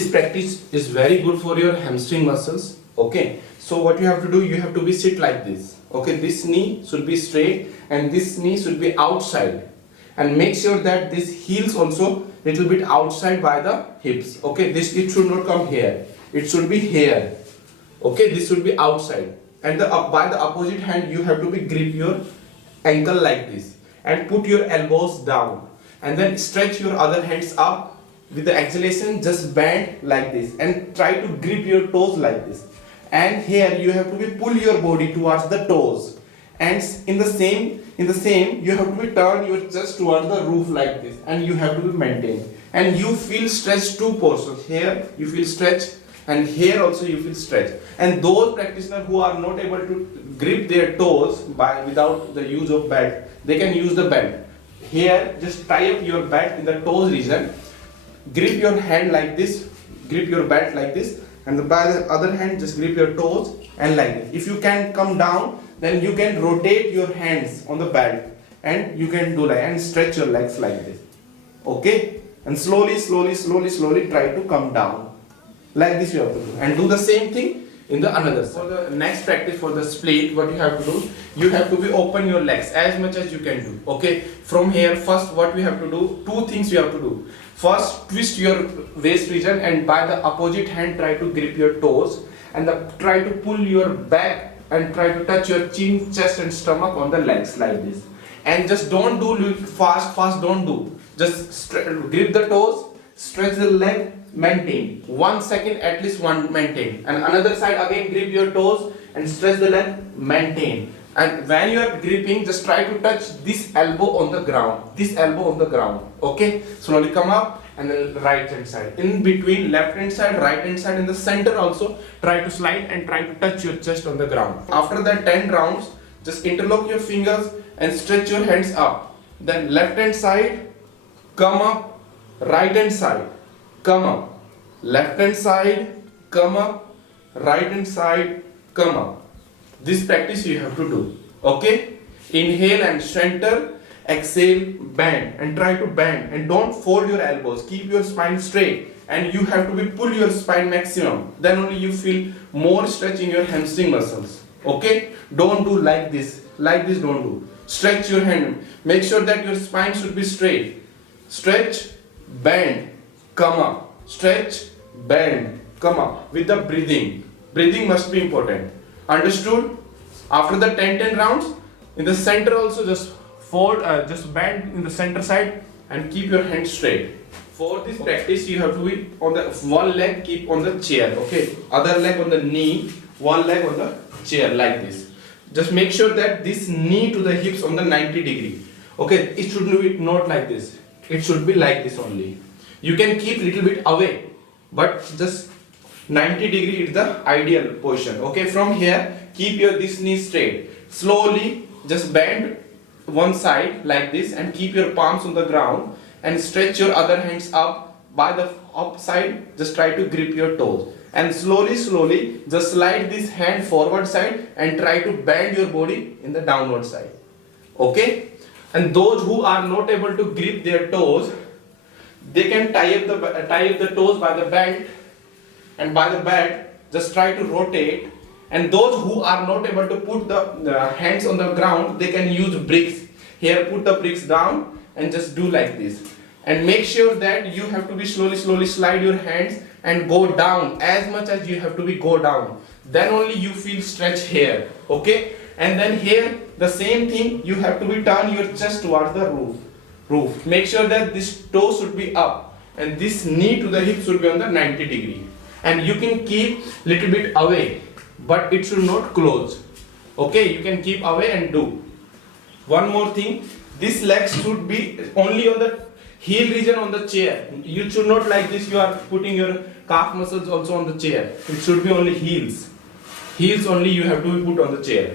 this practice is very good for your hamstring muscles. Okay, so what you have to do, you have to be sit like this. Okay, this knee should be straight and this knee should be outside, and make sure that this heels also little bit outside by the hips. Okay, this, it should not come here, it should be here. Okay, this should be outside, and by the opposite hand you have to be grip your ankle like this and put your elbows down, and then stretch your other hands up. With the exhalation, just bend like this and try to grip your toes like this. And here you have to be pull your body towards the toes, and in the same you have to be turn your chest towards the roof like this, and you have to be maintained. And you feel stretch two portions. Here you feel stretch, and here also you feel stretch. And those practitioners who are not able to grip their toes without the use of belt, they can use the belt. Here just tie up your belt in the toes region. Grip your hand like this, grip your belt like this, and by the other hand just grip your toes and like this. If you can come down, then you can rotate your hands on the belt and you can do like, and stretch your legs like this. Okay, and slowly try to come down like this. You have to do, and do the same thing in the another side. For the next practice, for the split, what you have to do, you have to be open your legs as much as you can do. Okay, from here first what we have to do, two things you have to do. First, twist your waist region and by the opposite hand try to grip your toes, and try to pull your back and try to touch your chin, chest and stomach on the legs like this. And just don't do fast, don't do. Just grip the toes, stretch the leg, maintain. 1 second at least, maintain. And another side again, grip your toes and stretch the leg, maintain. And when you are gripping, just try to touch this elbow on the ground, okay? Slowly come up, and then right hand side. In between left hand side, right hand side, in the center also, try to slide and try to touch your chest on the ground. After that 10 rounds, just interlock your fingers and stretch your hands up. Then left hand side, come up, right hand side, come up, left hand side, come up, right hand side, come up. This practice you have to do. Okay, inhale and center, exhale, bend, and try to bend, and don't fold your elbows, keep your spine straight, and you have to be pull your spine maximum, then only you feel more stretch in your hamstring muscles. Okay, don't do like this don't do. Stretch your hand, make sure that your spine should be straight. Stretch, bend, come up, stretch, bend, come up. With the breathing must be important. Understood? After the 10 rounds, in the center also just fold, just bend in the center side and keep your hands straight. For this practice, you have to be on the one leg, keep on the chair. Okay, other leg on the knee, one leg on the chair like this. Just make sure that this knee to the hips on the 90 degree. Okay, it should be not like this. It should be like this only. You can keep little bit away, but just 90 degree is the ideal position. Okay, from here keep your this knee straight. Slowly just bend one side like this and keep your palms on the ground and stretch your other hands up. By the up side, just try to grip your toes, and slowly just slide this hand forward side and try to bend your body in the downward side. Okay, and those who are not able to grip their toes, they can tie up the toes by the belt, and by the belt just try to rotate. And those who are not able to put the hands on the ground, they can use bricks. Here put the bricks down and just do like this. And make sure that you have to be slowly slide your hands and go down as much as you have to be go down. Then only you feel stretch here. Okay, and then here the same thing, you have to be turn your chest towards the roof. Make sure that this toe should be up and this knee to the hip should be on the 90 degree. And you can keep little bit away, but it should not close. Okay, you can keep away and do. One more thing, this leg should be only on the heel region on the chair. You should not like this, you are putting your calf muscles also on the chair. It should be only heels only you have to put on the chair.